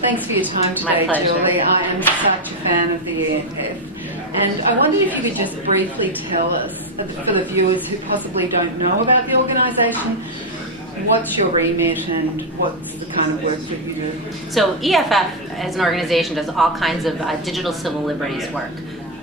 Thanks for your time My today, pleasure. Julie. I am such a fan of the EFF. And I wondered if you could just briefly tell us, for the viewers who possibly don't know about the organisation, what's your remit and what's the kind of work that you do? So EFF as an organization does all kinds of digital civil liberties work.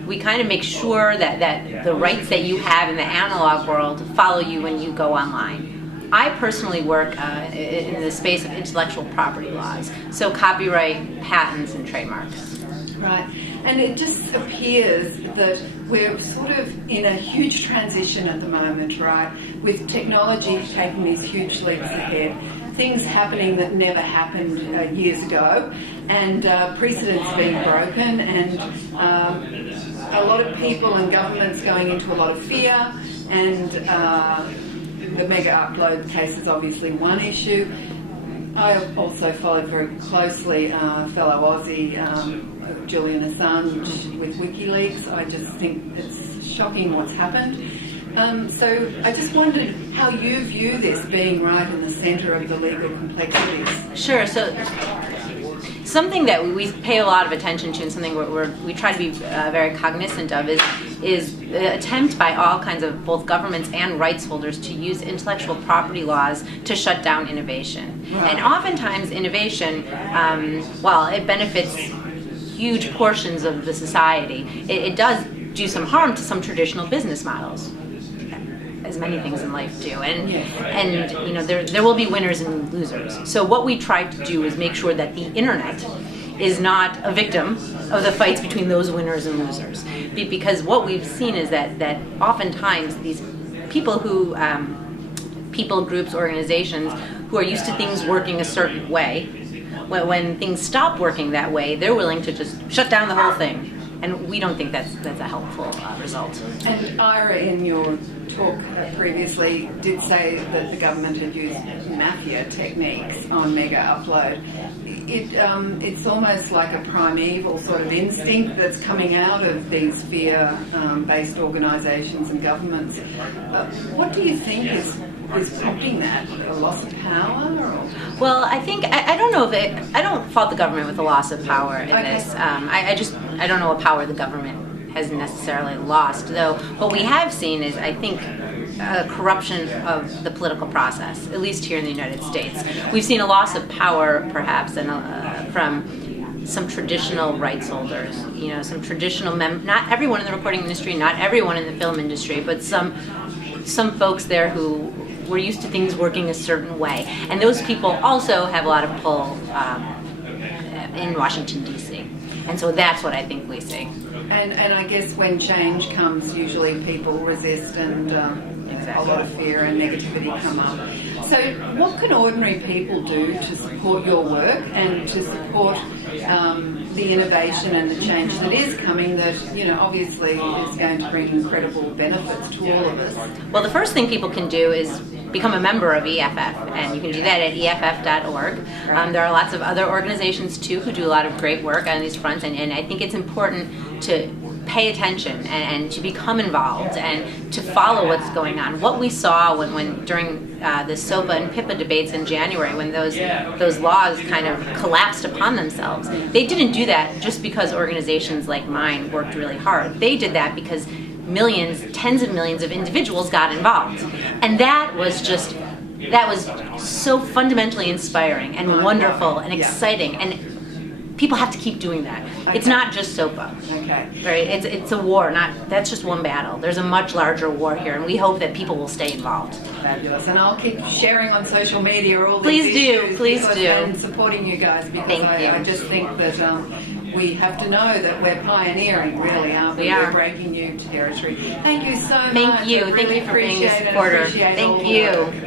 We kind of make sure that the rights that you have in the analog world follow you when you go online. I personally work in the space of intellectual property laws, so copyright, patents, and trademarks. Right. And it just appears that we're sort of in a huge transition at the moment, right? With technology taking these huge leaps ahead, things happening that never happened years ago, and precedents being broken, and a lot of people and governments going into a lot of fear, and the mega upload case is obviously one issue. I also followed very closely fellow Aussie Julian Assange with WikiLeaks. I just think it's shocking what's happened. So I just wondered how you view this being right in the centre of the legal complexities. Sure. So something that we pay a lot of attention to, and something we try to be very cognizant of, is the attempt by all kinds of both governments and rights holders to use intellectual property laws to shut down innovation. Right. And oftentimes innovation, while it benefits huge portions of the society, it does do some harm to some traditional business models, as many things in life do, and you know there will be winners and losers. So what we try to do is make sure that the internet is not a victim of the fights between those winners and losers, because what we've seen is that oftentimes these people who people groups, organizations who are used to things working a certain way, when things stop working that way, they're willing to just shut down the whole thing. And we don't think that's a helpful result. And Ira, in your talk previously, did say that the government had used mafia techniques on mega upload. It's almost like a primeval sort of instinct that's coming out of these fear-based organisations and governments. What do you think is prompting that? A loss of power? Or? Well, I think I don't know if I don't fault the government with the loss of power in this. I don't know what power the government has necessarily lost, though. What we have seen is, I think, corruption of the political process, at least here in the United States. We've seen a loss of power, perhaps, from some traditional rights holders. You know, some traditional not everyone in the recording industry, not everyone in the film industry, but some folks there who were used to things working a certain way. And those people also have a lot of pull in Washington, D.C. And so that's what I think we see. And I guess when change comes, usually people resist, and a lot of fear and negativity come up. So what can ordinary people do to support your work and to support the innovation and the change that is coming, that, you know, obviously is going to bring incredible benefits to all of us? Well, the first thing people can do is become a member of EFF, and you can do that at EFF.org. There are lots of other organizations too who do a lot of great work on these fronts, and I think it's important to pay attention and to become involved and to follow what's going on. What we saw when during the SOPA and PIPA debates in January, when those laws kind of collapsed upon themselves, they didn't do that just because organizations like mine worked really hard. They did that because millions, tens of millions of individuals got involved. And that was so fundamentally inspiring and wonderful and exciting, and people have to keep doing that. Okay. It's not just SOPA. Okay. Right? It's a war, that's just one battle. There's a much larger war here, and we hope that people will stay involved. Fabulous. And I'll keep sharing on social media all these issues. Please do. And supporting you guys, because I just think that we have to know that we're pioneering, really, aren't we? We are. We're breaking new territory. Thank you so much. Thank you. Thank you for being a supporter. Thank you.